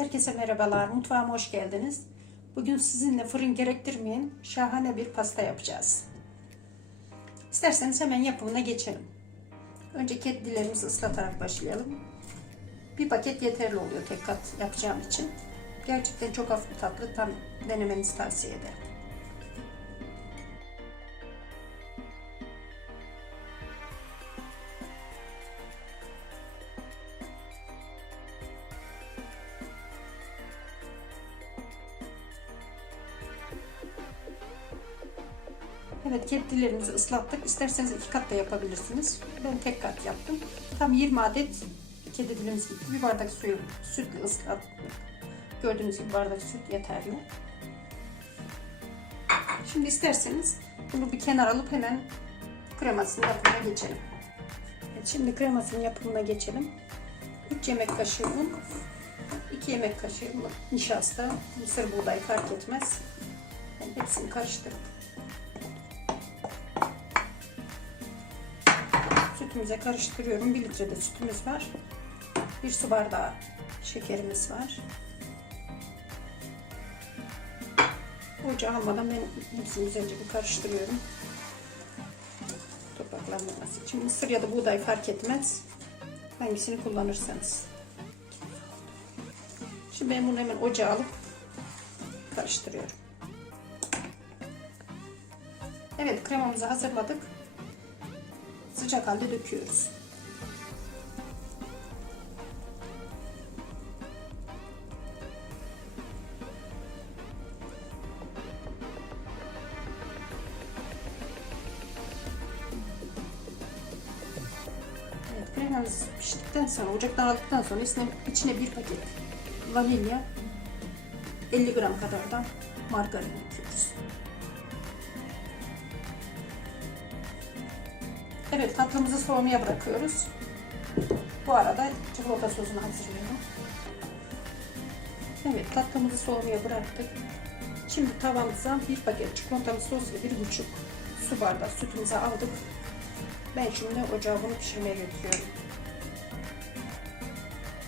Herkese merhabalar, mutfağıma hoş geldiniz. Bugün sizinle fırın gerektirmeyen şahane bir pasta yapacağız. İsterseniz hemen yapımına geçelim. Önce kedilerimizi ıslatarak başlayalım. Bir paket yeterli oluyor tek kat yapacağım için. Gerçekten çok hafif tatlı, tam denemenizi tavsiye ederim. Evet kedilerimizi ıslattık. İsterseniz iki kat da yapabilirsiniz. Ben tek kat yaptım. Tam 20 adet kedi dilimiz gitti. Bir bardak suyu sütle ıslattık. Gördüğünüz gibi bardak süt yeterli. Şimdi isterseniz bunu bir kenar alıp hemen kremasının yapımına geçelim. Evet, şimdi kremasının yapımına geçelim. 3 yemek kaşığı un, 2 yemek kaşığı nişasta, mısır buğday fark etmez. Ben hepsini karıştırdım. Sütümüze karıştırıyorum. 1 litre de sütümüz var. 1 su bardağı şekerimiz var. Ocağı almadan ben hepsini güzelce bir karıştırıyorum. Topraklanmaması için. Mısır ya da buğday fark etmez. Hangisini kullanırsanız. Şimdi ben bunu hemen ocağa alıp karıştırıyorum. Evet kremamızı hazırladık sıcak halde döküyoruz. Evet, kremamız piştikten sonra, ocaktan aldıktan sonra içine, içine bir paket vanilya, 50 gram kadar da margarin ekliyoruz. Evet tatlımızı soğumaya bırakıyoruz. Bu arada çikolata sosunu hazırlıyorum. Evet tatlımızı soğumaya bıraktık. Şimdi tavamıza bir paket çikolatalı sos ve bir buçuk su bardağı sütümüzü aldık. Ben şimdi ocağa bunu pişirmeye götürüyorum.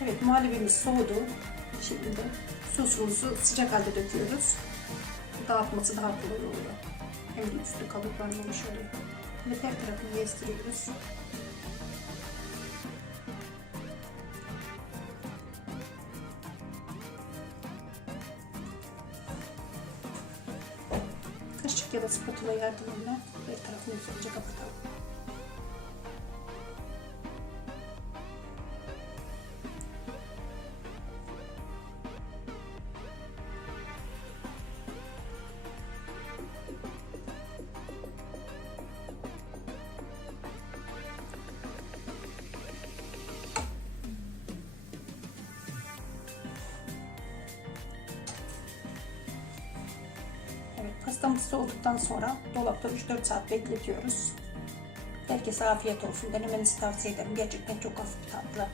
Evet muhallebimiz soğudu. Şimdi sosumuzu sıcak halde döküyoruz. Dağıtması daha kolay oluyor. Hem de üstü kabuklanmamış oluyor ve her tarafını gezdiriyoruz. Kaşık ya da spatula yardımıyla her tarafını güzelce kapatalım. Pastamız soğuduktan sonra dolapta 3-4 saat bekletiyoruz. Herkese afiyet olsun. Denemenizi tavsiye ederim. Gerçekten çok hafif tatlı.